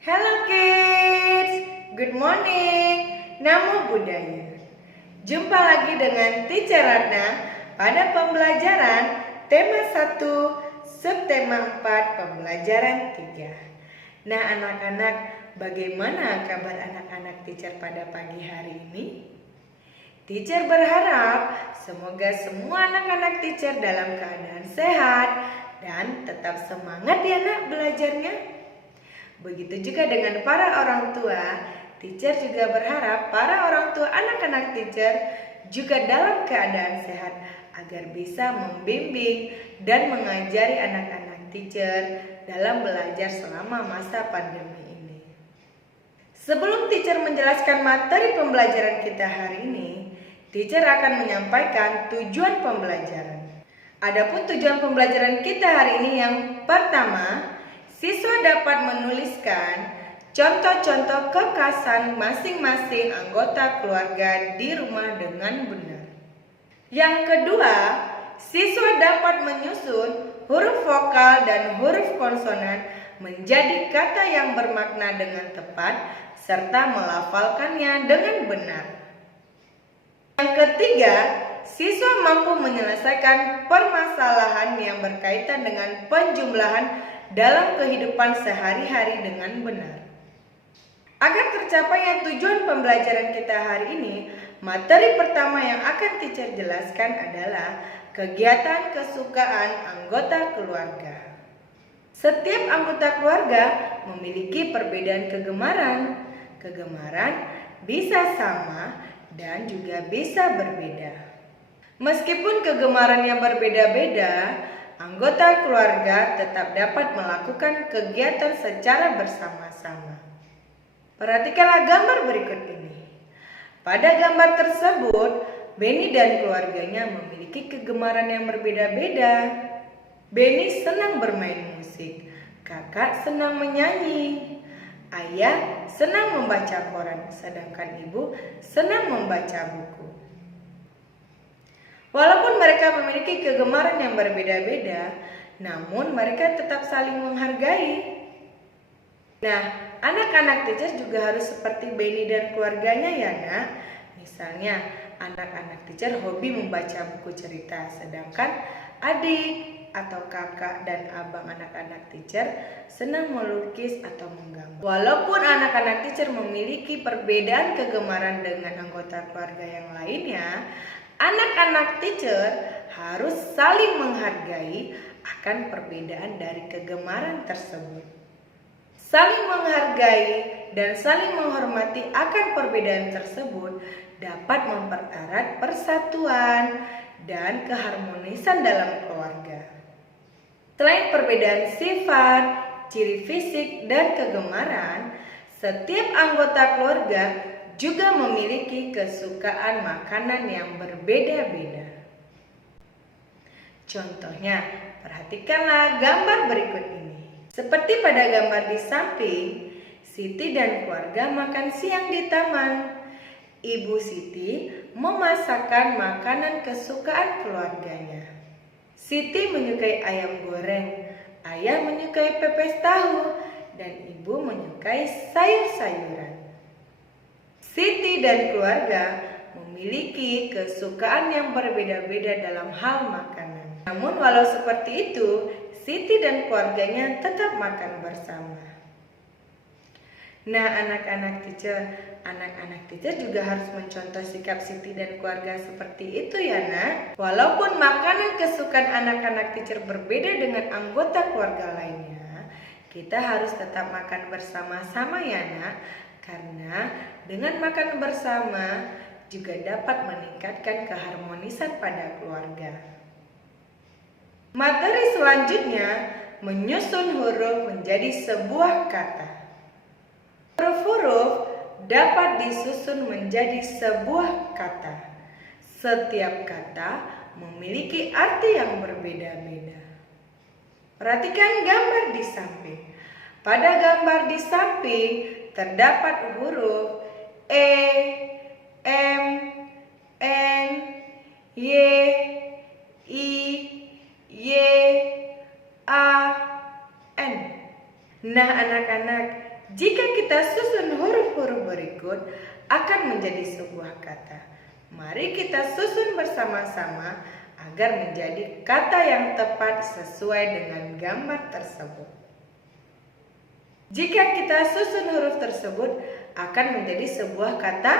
Hello kids, good morning. Namo Buddhaya. Jumpa lagi dengan Teacher Ratna pada pembelajaran tema 1, subtema 4, pembelajaran 3. Nah anak-anak, bagaimana kabar anak-anak teacher pada pagi hari ini? Teacher berharap semoga semua anak-anak teacher dalam keadaan sehat dan tetap semangat ya nak belajarnya. Begitu juga dengan para orang tua, teacher juga berharap para orang tua anak-anak teacher juga dalam keadaan sehat agar bisa membimbing dan mengajari anak-anak teacher dalam belajar selama masa pandemi ini. Sebelum teacher menjelaskan materi pembelajaran kita hari ini, teacher akan menyampaikan tujuan pembelajaran. Adapun tujuan pembelajaran kita hari ini yang pertama, siswa dapat menuliskan contoh-contoh kekhasan masing-masing anggota keluarga di rumah dengan benar. Yang kedua, siswa dapat menyusun huruf vokal dan huruf konsonan menjadi kata yang bermakna dengan tepat serta melafalkannya dengan benar. Yang ketiga, siswa mampu menyelesaikan permasalahan yang berkaitan dengan penjumlahan dalam kehidupan sehari-hari dengan benar. Agar tercapainya tujuan pembelajaran kita hari ini, materi pertama yang akan teacher jelaskan adalah kegiatan kesukaan anggota keluarga. Setiap anggota keluarga memiliki perbedaan kegemaran. Kegemaran bisa sama dan juga bisa berbeda. Meskipun kegemarannya berbeda-beda, anggota keluarga tetap dapat melakukan kegiatan secara bersama-sama. Perhatikanlah gambar berikut ini. Pada gambar tersebut, Benny dan keluarganya memiliki kegemaran yang berbeda-beda. Benny senang bermain musik, kakak senang menyanyi, ayah senang membaca koran, sedangkan ibu senang membaca buku. Walaupun mereka memiliki kegemaran yang berbeda-beda, namun mereka tetap saling menghargai. Nah, anak-anak teacher juga harus seperti Benny dan keluarganya ya nak. Misalnya, anak-anak teacher hobi membaca buku cerita, sedangkan adik atau kakak dan abang anak-anak teacher senang melukis atau menggambar. Walaupun anak-anak teacher memiliki perbedaan kegemaran dengan anggota keluarga yang lainnya, anak-anak teacher harus saling menghargai akan perbedaan dari kegemaran tersebut. Saling menghargai dan saling menghormati akan perbedaan tersebut dapat mempererat persatuan dan keharmonisan dalam keluarga. Selain perbedaan sifat, ciri fisik, dan kegemaran, setiap anggota keluarga juga memiliki kesukaan makanan yang berbeda-beda. Contohnya, perhatikanlah gambar berikut ini. Seperti pada gambar di samping, Siti dan keluarga makan siang di taman. Ibu Siti memasakkan makanan kesukaan keluarganya. Siti menyukai ayam goreng, ayah menyukai pepes tahu, dan ibu menyukai sayur-sayuran. Siti dan keluarga memiliki kesukaan yang berbeda-beda dalam hal makanan. Namun walau seperti itu, Siti dan keluarganya tetap makan bersama. Nah anak-anak teacher juga harus mencontoh sikap Siti dan keluarga seperti itu ya nak. Walaupun makanan kesukaan anak-anak teacher berbeda dengan anggota keluarga lainnya, kita harus tetap makan bersama-sama ya nak. Karena dengan makan bersama juga dapat meningkatkan keharmonisan pada keluarga. Materi selanjutnya menyusun huruf menjadi sebuah kata. Huruf-huruf dapat disusun menjadi sebuah kata. Setiap kata memiliki arti yang berbeda-beda. Perhatikan gambar di samping. Pada gambar di samping terdapat huruf E, M, N, Y, I, Y, A, N. Nah anak-anak, jika kita susun huruf-huruf berikut akan menjadi sebuah kata. Mari kita susun bersama-sama agar menjadi kata yang tepat sesuai dengan gambar tersebut. Jika kita susun huruf tersebut akan menjadi sebuah kata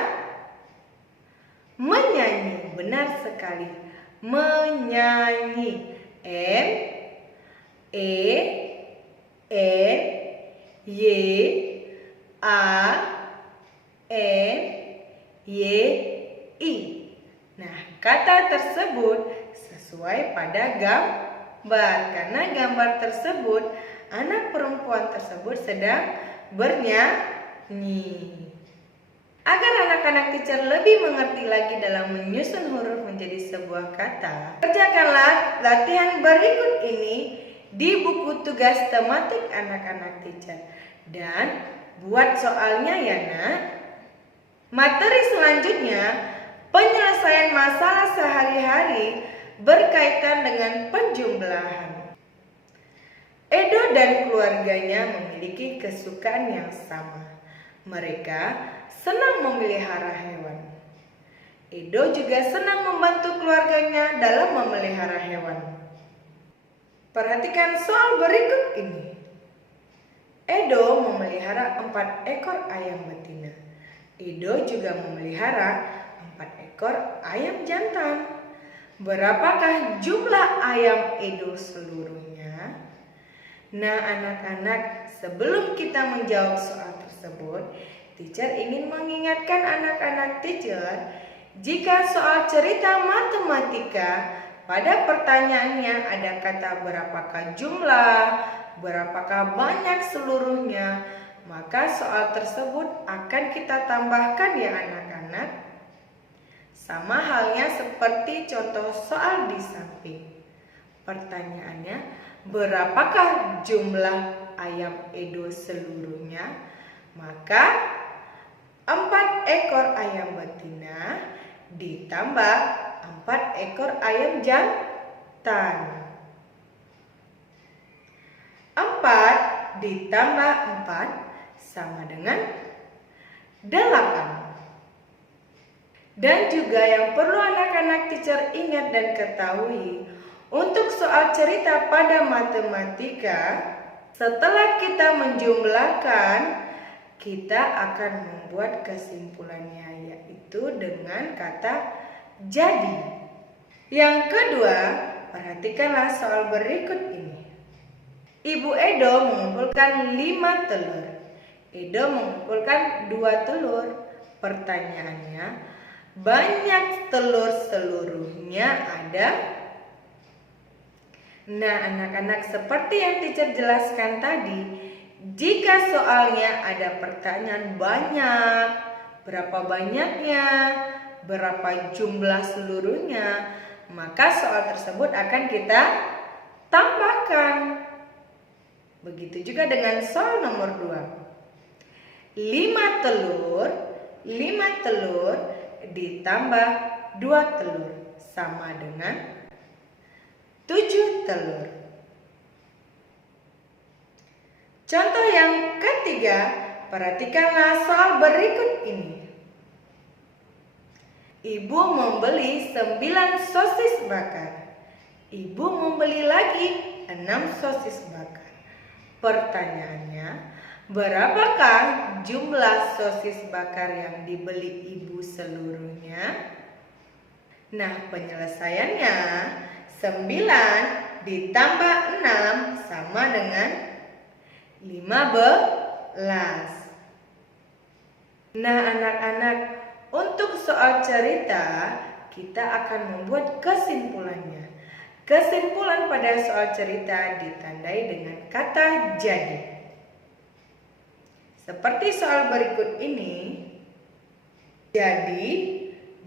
menyanyi. Benar sekali. Menyanyi. M E N Y A N Y I. Nah, kata tersebut sesuai pada gambar. Karena gambar tersebut anak perempuan tersebut sedang bernyanyi. Agar anak-anak teacher lebih mengerti lagi dalam menyusun huruf menjadi sebuah kata, kerjakanlah latihan berikut ini di buku tugas tematik anak-anak teacher. Dan buat soalnya ya nak. Materi selanjutnya, penyelesaian masalah sehari-hari berkaitan dengan penjumlahan. Edo dan keluarganya memiliki kesukaan yang sama. Mereka senang memelihara hewan. Edo juga senang membantu keluarganya dalam memelihara hewan. Perhatikan soal berikut ini. Edo memelihara 4 ekor ayam betina. Edo juga memelihara 4 ekor ayam jantan. Berapakah jumlah ayam Edo seluruhnya? Nah anak-anak, sebelum kita menjawab soal tersebut, teacher ingin mengingatkan anak-anak teacher, jika soal cerita matematika, pada pertanyaannya ada kata berapakah jumlah, berapakah banyak seluruhnya, maka soal tersebut akan kita tambahkan ya anak-anak. Sama halnya seperti contoh soal di samping. Pertanyaannya, berapakah jumlah ayam Edo seluruhnya? Maka 4 ekor ayam betina ditambah 4 ekor ayam jantan. 4 ditambah 4 sama dengan 8. Dan juga yang perlu anak-anak teacher ingat dan ketahui, untuk soal cerita pada matematika, setelah kita menjumlahkan, kita akan membuat kesimpulannya, yaitu dengan kata jadi. Yang kedua, perhatikanlah soal berikut ini. Ibu Edo mengumpulkan 5 telur. Edo mengumpulkan 2 telur. Pertanyaannya, banyak telur seluruhnya ada? Nah anak-anak, seperti yang teacher jelaskan tadi, jika soalnya ada pertanyaan banyak, berapa banyaknya, berapa jumlah seluruhnya, maka soal tersebut akan kita tambahkan. Begitu juga dengan soal nomor 2. 5 telur ditambah 2 telur sama dengan 7 telur. Contoh yang ketiga, perhatikanlah soal berikut ini. Ibu membeli 9 sosis bakar. Ibu membeli lagi 6 sosis bakar. Pertanyaannya, berapakah jumlah sosis bakar yang dibeli ibu seluruhnya? Nah, penyelesaiannya 9 ditambah 6 sama dengan 15. Nah, anak-anak, untuk soal cerita kita akan membuat kesimpulannya. Kesimpulan pada soal cerita ditandai dengan kata jadi. Seperti soal berikut ini. Jadi,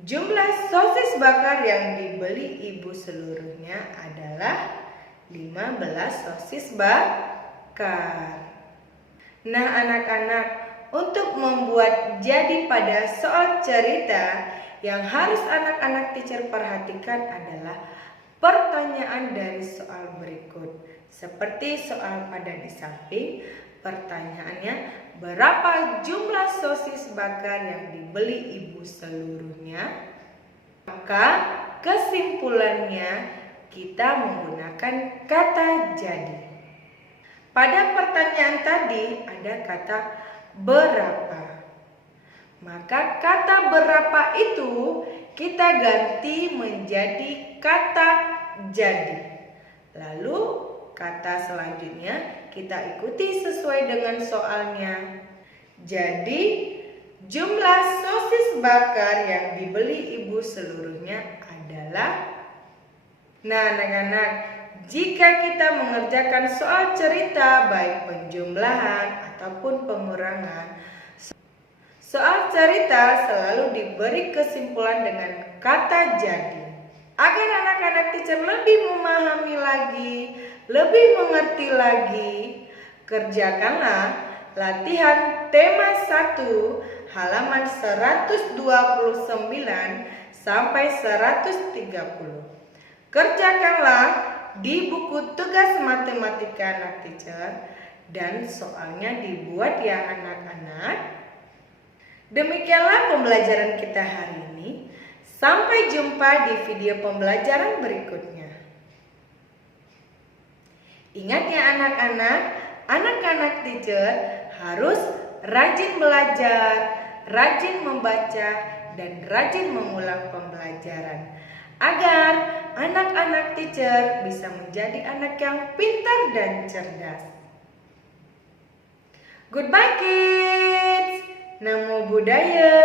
jumlah sosis bakar yang dibeli ibu seluruhnya adalah 15 sosis bakar. Nah, anak-anak, untuk membuat jadi pada soal cerita, yang harus anak-anak teacher perhatikan adalah pertanyaan dari soal berikut. Seperti soal pada di samping, Pertanyaannya, berapa jumlah sosis bakar yang dibeli ibu seluruhnya? Maka kesimpulannya kita menggunakan kata jadi. Pada pertanyaan tadi ada kata berapa. Maka kata berapa itu kita ganti menjadi kata jadi. Lalu kata selanjutnya kita ikuti sesuai dengan soalnya. Jadi jumlah sosis bakar yang dibeli ibu seluruhnya adalah. Nah anak-anak, jika kita mengerjakan soal cerita baik penjumlahan ataupun pengurangan, soal cerita selalu diberi kesimpulan dengan kata jadi. Agar anak-anak teacher lebih memahami lagi, lebih mengerti lagi, kerjakanlah latihan tema 1 halaman 129 sampai 130. Kerjakanlah di buku tugas matematika anak teacher dan soalnya dibuat ya anak-anak. Demikianlah pembelajaran kita hari ini. Sampai jumpa di video pembelajaran berikutnya. Ingat ya anak-anak, anak-anak teacher harus rajin belajar, rajin membaca, dan rajin mengulang pembelajaran. Agar anak-anak teacher bisa menjadi anak yang pintar dan cerdas. Goodbye kids. Namo Buddhaya.